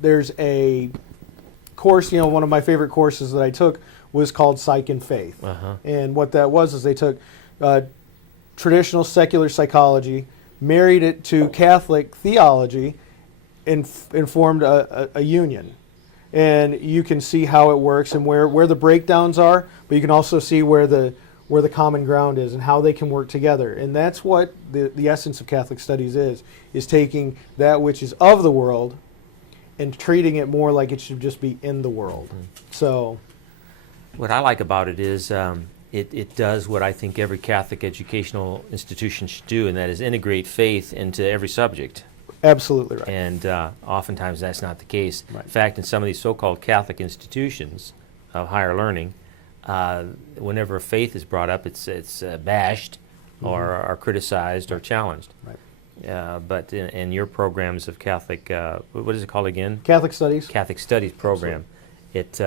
there's a course, one of my favorite courses that I took was called Psych and Faith. And what that was is they took traditional secular psychology, married it to Catholic theology, and formed a union. And you can see how it works and where the breakdowns are, but you can also see where the common ground is and how they can work together. And that's what the essence of Catholic studies is taking that which is of the world and treating it more like it should just be in the world. So what I like about it is it does what I think every Catholic educational institution should do, and that is integrate faith into every subject. Absolutely right. And oftentimes that's not the case. Right. In fact, in some of these so-called Catholic institutions of higher learning, whenever faith is brought up, it's bashed or criticized or challenged. Right. But in your programs of Catholic, what is it called again? Catholic Studies. Catholic Studies program. It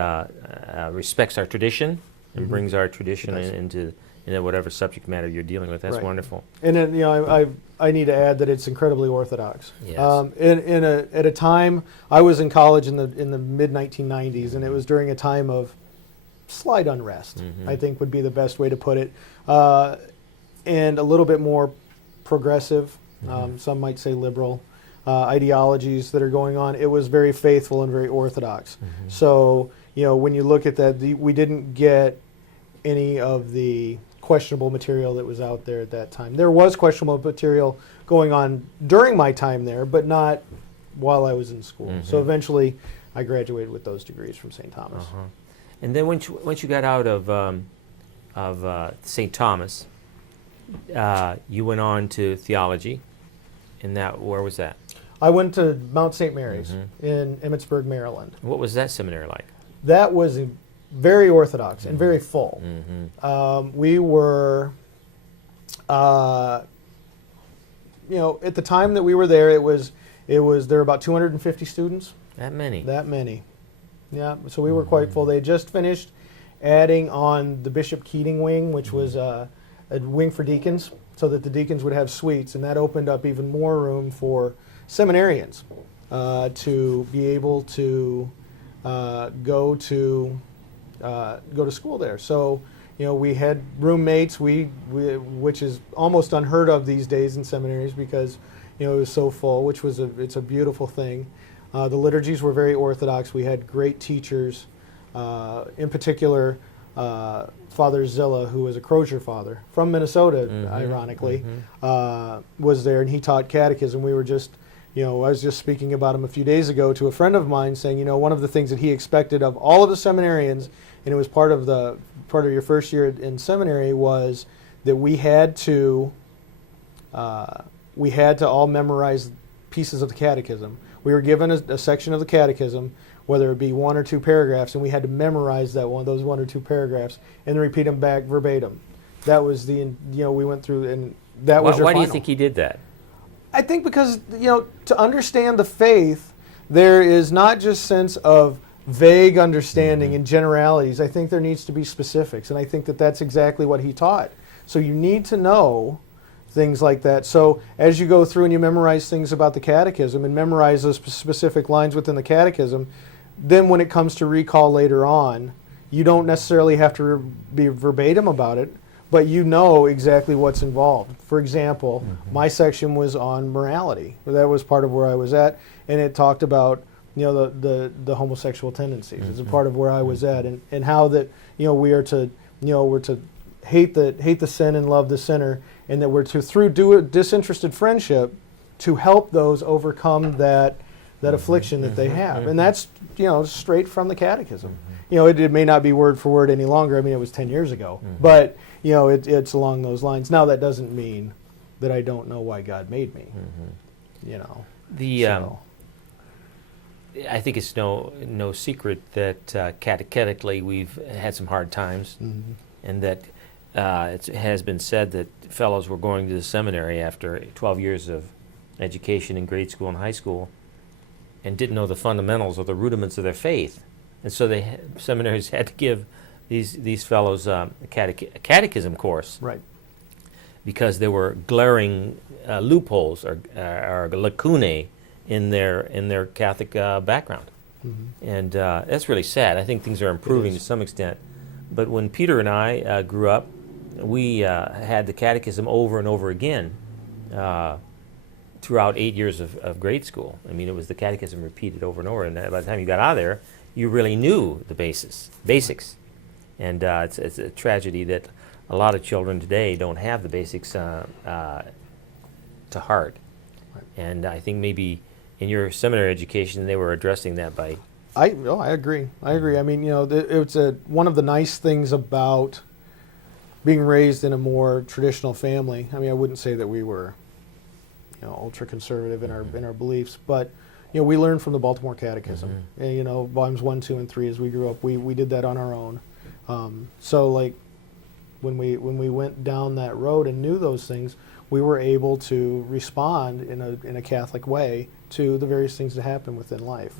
respects our tradition and brings our tradition into whatever subject matter you're dealing with. That's wonderful. And then, I need to add that it's incredibly orthodox. Yes. At a time, I was in college in the mid 1990s, and it was during a time of slight unrest. I think would be the best way to put it, and a little bit more progressive. Some might say liberal ideologies that are going on. It was very faithful and very orthodox. So when you look at that, we didn't get any of the questionable material that was out there at that time. There was questionable material going on during my time there, but not while I was in school. So eventually I graduated with those degrees from St. Thomas. And then once you got out of St. Thomas, you went on to theology, and where was that? I went to Mount St. Mary's in Msgr, Maryland. What was that seminary like? That was very orthodox and very full. We were, at the time that we were there, there were about 250 students. That many? That many. Yeah, so we were quite full. They had just finished adding on the Bishop Keating wing, which was a wing for deacons, so that the deacons would have suites, and that opened up even more room for seminarians to be able to go to school there. So, we had roommates, which is almost unheard of these days in seminaries because, it was so full, it's a beautiful thing. The liturgies were very orthodox. We had great teachers, in particular, Father Zilla, who was a Crozier father from Minnesota, ironically, was there, and he taught catechism. We were just, I was just speaking about him a few days ago to a friend of mine, saying, one of the things that he expected of all of the seminarians, and it was part of your first year in seminary, was that we had to all memorize pieces of the catechism. We were given a section of the catechism, whether it be one or two paragraphs, and we had to memorize those one or two paragraphs and repeat them back verbatim. That was we went through, and that was your final. Why do you think he did that? I think because, to understand the faith, there is not just sense of vague understanding and generalities. I think there needs to be specifics, and I think that that's exactly what he taught. So you need to know things like that. So as you go through and you memorize things about the catechism and memorize those specific lines within the catechism, then when it comes to recall later on, you don't necessarily have to be verbatim about it, but you know exactly what's involved. For example, my section was on morality. That was part of where I was at, and it talked about the homosexual tendencies. It's a part of where I was at, and how that we're to hate the sin and love the sinner, and that we're to through disinterested friendship to help those overcome that affliction that they have, and that's straight from the catechism. It may not be word for word any longer. I mean, it was 10 years ago, but it's along those lines. Now that doesn't mean that I don't know why God made me. I think it's no secret that catechetically we've had some hard times, and that it has been said that fellows were going to the seminary after 12 years of education in grade school and high school and didn't know the fundamentals or the rudiments of their faith. And so seminaries had to give these fellows a catechism course. Right. Because there were glaring loopholes or lacunae in their Catholic background. And that's really sad. I think things are improving to some extent. But when Peter and I grew up, we had the catechism over and over again throughout 8 years of grade school. I mean, it was the catechism repeated over and over, and by the time you got out of there, you really knew the basics. And it's a tragedy that a lot of children today don't have the basics to heart. Right. And I think maybe in your seminary education, they were addressing that by... I agree. I mean, it's one of the nice things about being raised in a more traditional family. I mean, I wouldn't say that we were, ultra conservative in our beliefs, but we learned from the Baltimore Catechism. And, volumes 1, 2, and 3 as we grew up. We did that on our own. So like when we went down that road and knew those things, we were able to respond in a Catholic way to the various things that happen within life.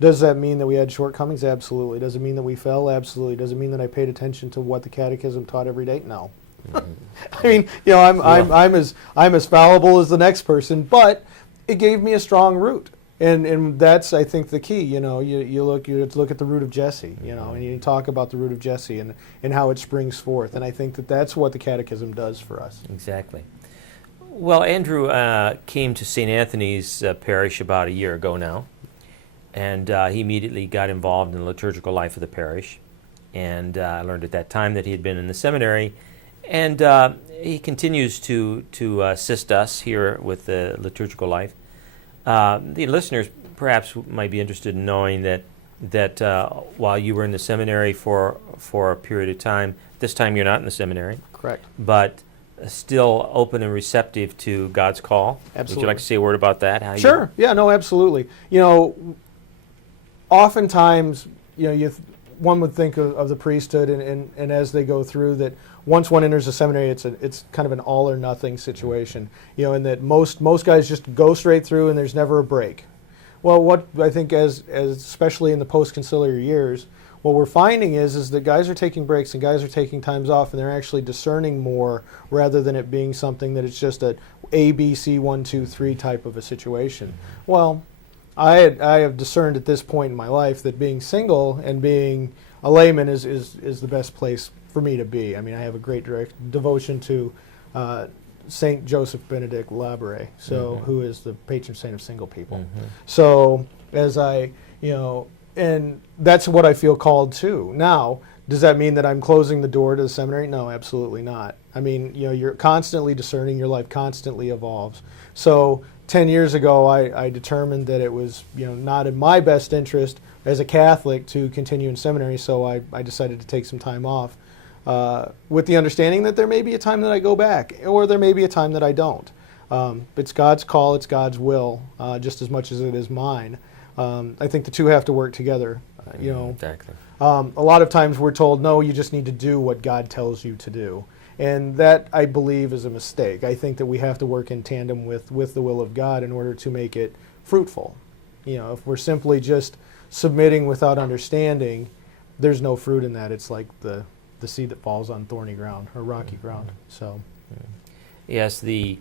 Does that mean that we had shortcomings? Absolutely. Does it mean that we fell? Absolutely. Does it mean that I paid attention to what the Catechism taught every day? No. I mean, I'm as fallible as the next person, but it gave me a strong root, and that's, I think, the key. You look at the root of Jesse, and you talk about the root of Jesse and how it springs forth, and I think that's what the Catechism does for us. Exactly. Well, Andrew came to St. Anthony's parish about a year ago now, and he immediately got involved in the liturgical life of the parish, and I learned at that time that he had been in the seminary, and he continues to assist us here with the liturgical life. The listeners perhaps might be interested in knowing that while you were in the seminary for a period of time, this time you're not in the seminary. Correct. But still open and receptive to God's call. Absolutely. Would you like to say a word about that? How Sure. Yeah, no, absolutely. Oftentimes, one would think of the priesthood and as they go through that once one enters the seminary, it's kind of an all or nothing situation, and that most guys just go straight through and there's never a break. Well, what I think as especially in the post-conciliar years, what we're finding is that guys are taking breaks and guys are taking times off, and they're actually discerning more rather than it being something that it's just a A, B, C, 1, 2, 3 type of a situation. Well, I have discerned at this point in my life that being single and being a layman is the best place for me to be. I mean, I have a great devotion to Saint Joseph Benedict Labre, who is the patron saint of single people. So as and that's what I feel called to. Now, does that mean that I'm closing the door to the seminary? No, absolutely not. I mean, you're constantly discerning, your life constantly evolves. So 10 years ago, I determined that it was not in my best interest as a Catholic to continue in seminary, so I decided to take some time off with the understanding that there may be a time that I go back, or there may be a time that I don't. It's God's call, it's God's will, just as much as it is mine. I think the two have to work together. Exactly. A lot of times we're told, no, you just need to do what God tells you to do. And that, I believe, is a mistake. I think that we have to work in tandem with the will of God in order to make it fruitful. If we're simply just submitting without understanding, there's no fruit in that. It's like the seed that falls on thorny ground or rocky ground. So, yes, the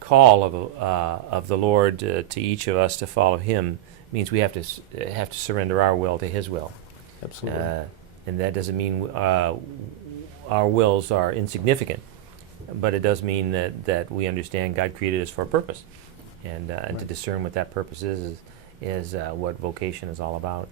call of the Lord to each of us to follow Him means we have to surrender our will to His will. Absolutely. And that doesn't mean our wills are insignificant, but it does mean that we understand God created us for a purpose, and to discern what that purpose is what vocation is all about.